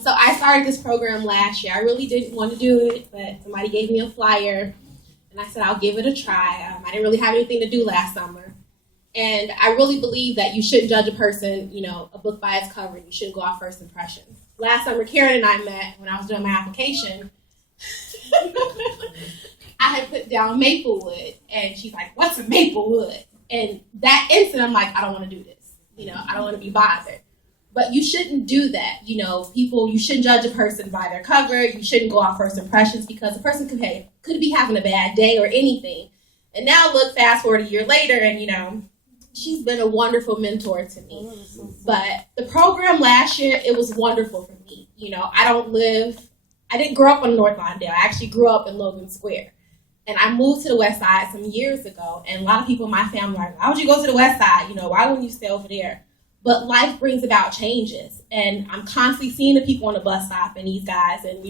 So I started this program last year. I really didn't want to do it, but somebody gave me a flyer, and I said I'll give it a try. I didn't really have anything to do last summer. And I really believe that you shouldn't judge a person, a book by its cover. You shouldn't go off first impressions. Last summer, Karen and I met when I was doing my application. I had put down Maplewood, and she's like, "What's a Maplewood?" And that instant, I'm like, I don't want to do this. I don't want to be bothered. But you shouldn't do that. You shouldn't judge a person by their cover. You shouldn't go off first impressions because a person could be having a bad day or anything. And now look, fast forward a year later, and she's been a wonderful mentor to me. But the program last year, it was wonderful for me. I didn't grow up on North Lawndale. I actually grew up in Logan Square. And I moved to the West Side some years ago. And a lot of people in my family are like, why would you go to the West Side? Why wouldn't you stay over there? But life brings about changes. And I'm constantly seeing the people on the bus stop and these guys. And,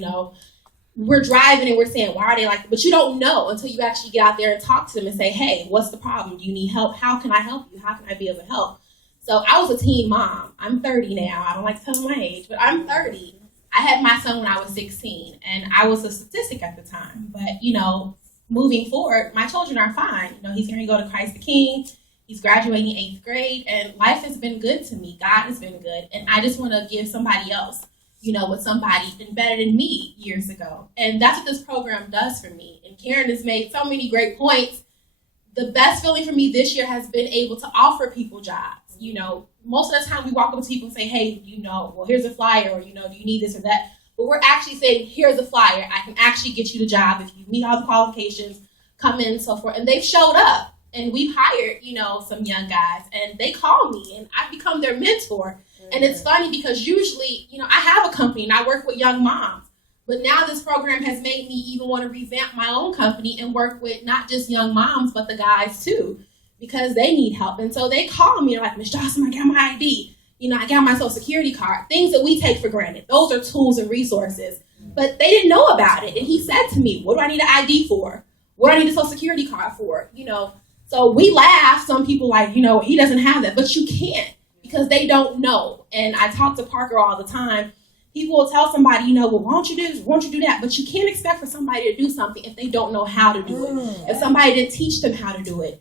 we're driving and we're saying, why are they like that? But you don't know until you actually get out there and talk to them and say, hey, what's the problem? Do you need help? How can I help you? How can I be of help? So I was a teen mom. I'm 30 now. I don't like to tell my age, but I'm 30. I had my son when I was 16, and I was a statistic at the time. But, moving forward, my children are fine. He's going to go to Christ the King. He's graduating 8th grade, and life has been good to me. God has been good, and I just want to give somebody else, what somebody did better than me years ago. And that's what this program does for me. And Karen has made so many great points. The best feeling for me this year has been able to offer people jobs. Most of the time we walk up to people and say, hey, well, here's a flyer, or, do you need this or that? But we're actually saying, here's a flyer. I can actually get you the job if you meet all the qualifications, come in and so forth. And they've showed up. And we've hired, some young guys. And they call me, and I've become their mentor. And it's funny because usually, I have a company, and I work with young moms. But now this program has made me even want to revamp my own company and work with not just young moms, but the guys, too, because they need help. And so they call me, like, Ms. Jocelyn, I got my ID. I got my Social Security card, things that we take for granted. Those are tools and resources. But they didn't know about it. And he said to me, what do I need an ID for? What do I need a Social Security card for? So we laugh. Some people like, he doesn't have that. But you can't because they don't know. And I talk to Parker all the time. People will tell somebody, well, why don't you do this? Why don't you do that? But you can't expect for somebody to do something if they don't know how to do it. If somebody didn't teach them how to do it.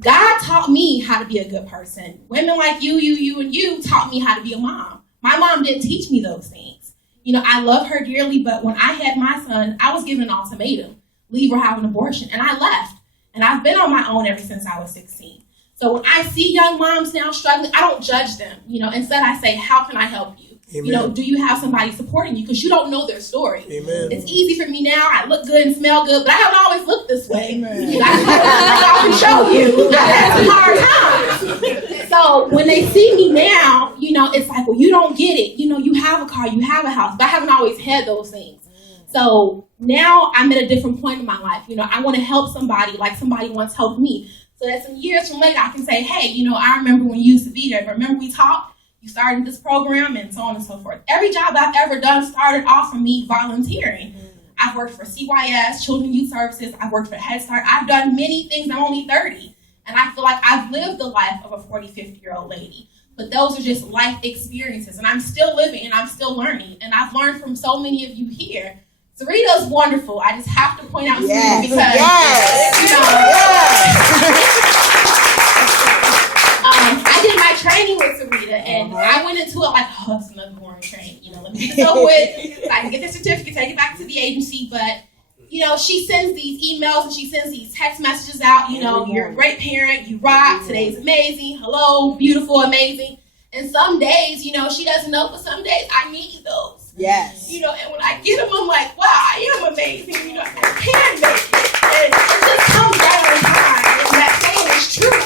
God taught me how to be a good person. Women like you, and you taught me how to be a mom. My mom didn't teach me those things. I love her dearly, but when I had my son, I was given an ultimatum. Leave or have an abortion. And I left. And I've been on my own ever since I was 16. So when I see young moms now struggling, I don't judge them. Instead I say, how can I help you? Amen. Do you have somebody supporting you? Because you don't know their story. Amen. It's easy for me now. I look good and smell good, but I haven't always looked this way. I can show you. I had some hard times. So when they see me now, it's like, well, you don't get it. You have a car, you have a house, but I haven't always had those things. So now I'm at a different point in my life. I want to help somebody like somebody once helped me. So that some years from later, I can say, hey, I remember when you used to be there. Remember we talked? You started this program and so on and so forth. Every job I've ever done started off from me volunteering. I've worked for CYS, Children Youth Services. I've worked for Head Start. I've done many things. I'm only 30. And I feel like I've lived the life of a 40, 50-year-old lady. But those are just life experiences. And I'm still living and I'm still learning. And I've learned from so many of you here. Sarita's wonderful. I just have to point out Sarita because, I did my training with Sarita, and I went into it like, it's another boring training. Let me get this over with, so I can get the certificate, take it back to the agency. But, she sends these emails and she sends these text messages out. You're a great parent. You rock. Today's amazing. Hello, beautiful, amazing. And some days, she doesn't know, but some days I need those. Yes. And when I get them, I'm like, wow, I am amazing. I can make it. And it just comes right on time. And that saying is true.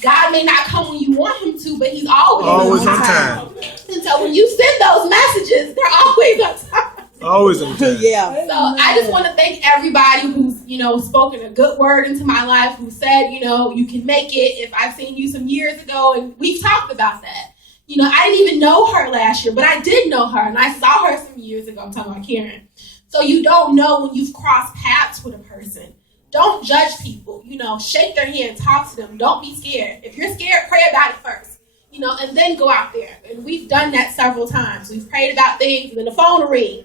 God may not come when you want him to, but he's always on time. And so when you send those messages, they're always on time. Always on time. Yeah. So I just want to thank everybody who's, spoken a good word into my life, who said, you can make it. If I've seen you some years ago, and we've talked about that. I didn't even know her last year, but I did know her, and I saw her some years ago. I'm talking about Karen. So you don't know when you've crossed paths with a person. Don't judge people. Shake their hand, talk to them. Don't be scared. If you're scared, pray about it first. and then go out there. And we've done that several times. We've prayed about things, and then the phone will ring.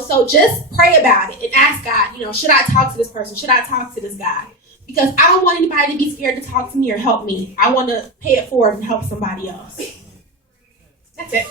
So just pray about it and ask God, should I talk to this person? Should I talk to this guy? Because I don't want anybody to be scared to talk to me or help me. I want to pay it forward and help somebody else. That's it.